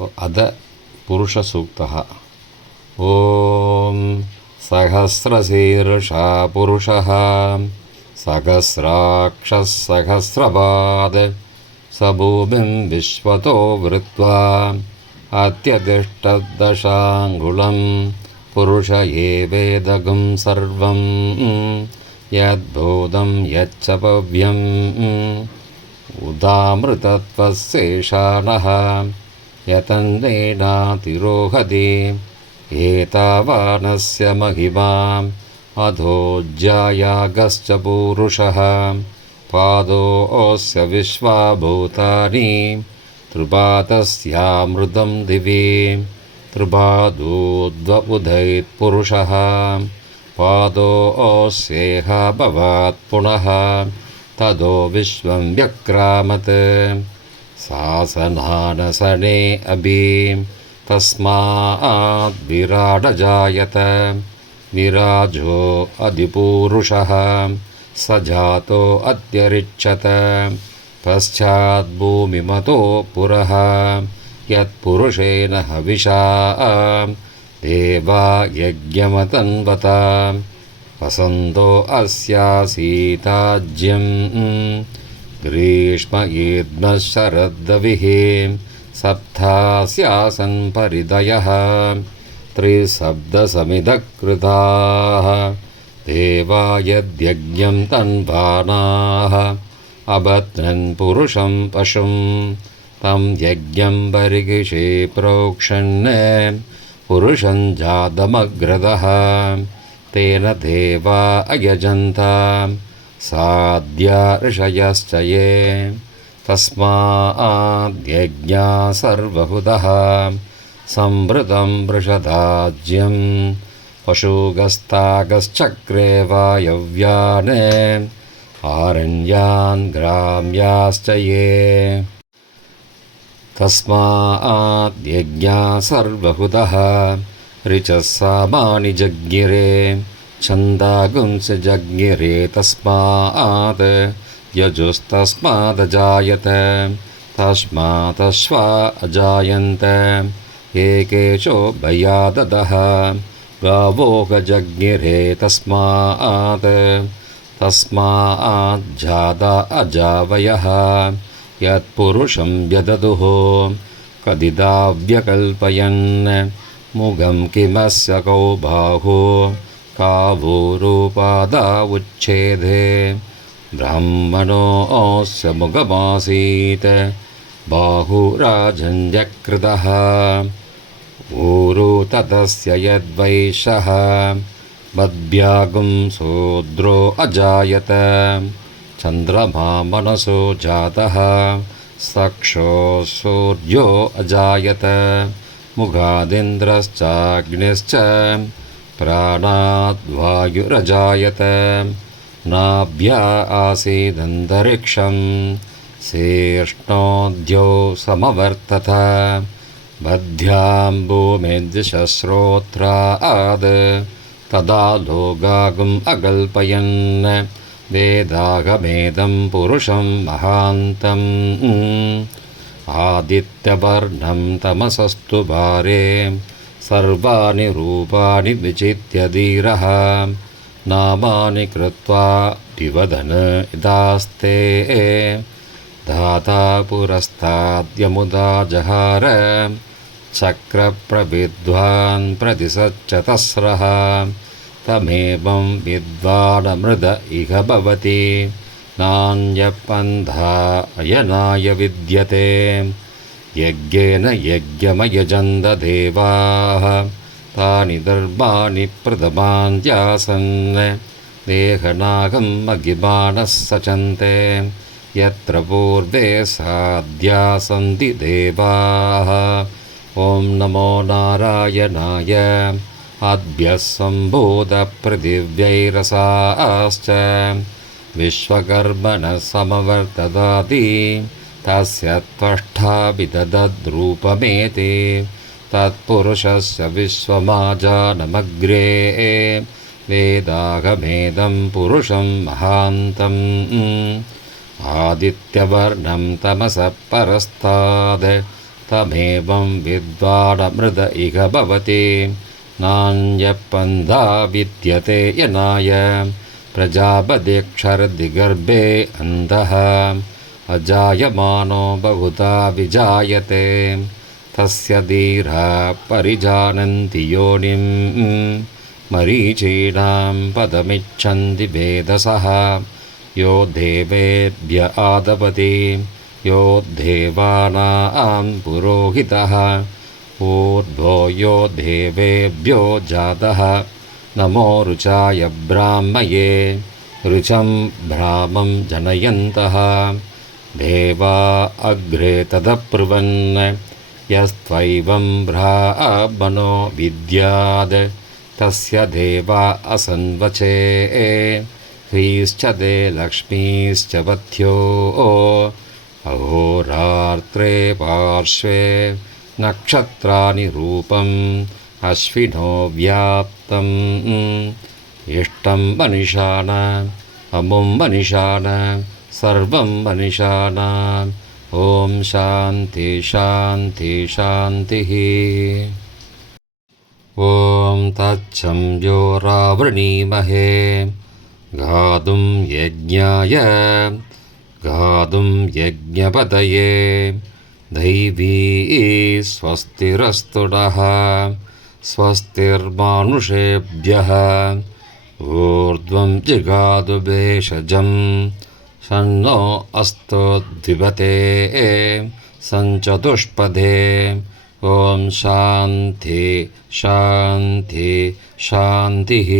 अध पुरुषसूक्तः ॐ सहस्रशीर्षा पुरुषः सहस्राक्षः सहस्रपाद स भूमिं विश्वतो वृत्वा अत्यतिष्ठद्दशाङ्गुलं पुरुष एवेदगुं सर्वं यद्भूतं यच्च पव्यम् उदामृतत्वस्येषाणः यतन्नेनातिरोहति एतावानस्य महिमाम् अधोज्यायागश्च पूरुषः। पादोऽस्य विश्वाभूतानि त्रिपातस्यामृतं दिवि। पादोऽस्येह भवात् पुनः। तदो विश्वं व्यक्रामत् सासनानसने अभि तस्माद्विराडजायत विराजो अधिपूरुषः स जातो अत्यरिच्छत। पश्चाद्भूमिमतो पुरः यत्पुरुषेण हविषा देवा यज्ञमतन्वता। वसन्तो अस्यासीताज्यं ग्रीष्म ईद्मः शरद्दविः सप्तास्यासन् परिदयः त्रिशब्दसमिधकृताः देवा यद्यज्ञं तन्वानाः अबध्नन् पुरुषं पशुं तं यज्ञं परिगिषे प्रोक्षन् पुरुषं जातमग्रदः तेन देवा अयजन्त साद्या ऋषयश्च ये तस्माद्यज्ञा सर्वहुतः संवृतं वृषदाज्यं पशुगस्तागश्चक्रे वायव्यान् आरण्यान् ग्राम्याश्च ये। तस्माद्यज्ञा सर्वहुतः ऋचः सामानि जज्ञिरे छन्दागुंस जज्ञिरे तस्मात् यजुस्तस्मादजायत तस्मातश्वा अजायन्त एकेशो भयाददः गावोगजज्ञिरे तस्मात् तस्माज्जाता अजावयः यत्पुरुषं व्यददुः कदिदाव्यकल्पयन्। मुगं किमस्य कौ बाहु कावोरूपादा उच्छेदे ब्राह्मणोऽस्य मुखमासीत्। बाहुराजञ्जकृतः। ऊरु ततस्य यद्वैषः। मद्भ्यागुं शूद्रो अजायत। चन्द्रमा मनसो जातः। सक्षो सूर्यो अजायत। मुखादिन्द्रश्चाग्निश्च प्राणाद्वायुरजायत। नाभ्या आसीदन्तरिक्षं शीर्ष्णोद्यो समवर्तत। बध्यां भूमिद्विशस्रोत्राद् तदा लोगागुम् अकल्पयन् वेदागमेदं पुरुषं महान्तम्। आदित्यवर्णं तमसस्तु भारे सर्वाणि रूपाणि विचित्य धीरः। नामानि कृत्वा विवदन इदास्ते। धाता पुरस्ताद्यमुदा जहार। चक्रप्रविद्वान् प्रतिसच्चतस्रः। तमेवं विद्वानमृद इह भवति। नान्यपन्था अयनाय विद्यते यज्ञेन यज्ञमयजन्ददेवाः। तानि दर्भाणि प्रथमान्त्यासन् देहनागम् अगिमानः सचन्ते। यत्र पूर्वे साध्या सन्ति देवाः। ॐ नमो नारायणाय। आद्भ्यः सम्बोधपृथिव्यैरसाश्च विश्वकर्मणः समवर्तदाति तस्य त्वष्टाभिदद्रूपमेते तत्पुरुषस्य विश्वमाजानमग्रे वेदागमेदं पुरुषं महान्तम्। आदित्यवर्णं तमसः परस्ताद् तमेवं विद्वाडमृद इह भवति। नान्यपन्था विद्यते यनाय प्रजापतिक्षरदिगर्भे अन्धः अजायमानो बहुधा विजायते। तस्य धीरा परिजानन्ति योनिं मरीचीणां पदमिच्छन्ति वेदसः यो देवेभ्य आदपति। यो देवानां पुरोहितः। ऊर्ध्वो यो देवेभ्यो जातः। नमो रुचाय ब्राह्मये। रुचं भ्रामं जनयन्तः देवा अग्रे तदब्रुवन् यस्त्वैवं ब्राह्मणो विद्याद्। तस्य देवा असन्वचे। ह्रीश्च ते लक्ष्मीश्च वध्यो। अहोरात्रे पार्श्वे नक्षत्राणि रूपम् अश्विनो व्याप्तम्। इष्टं मनिषाण अमुं मनिषाण सर्वं मनिषाणाम्। ॐ शान्ति शान्ति शान्तिः। ॐ तच्छं यो रावृणीमहे। गातुं यज्ञाय गातुं यज्ञपदये दैवी स्वस्तिरस्तुडः स्वस्तिर्मानुषेभ्यः। ऊर्ध्वं जिगातु भेषजं षण्णो अस्तोद्विपते सञ्चतुष्पदे ॐ शान्ति शान्ति शान्तिः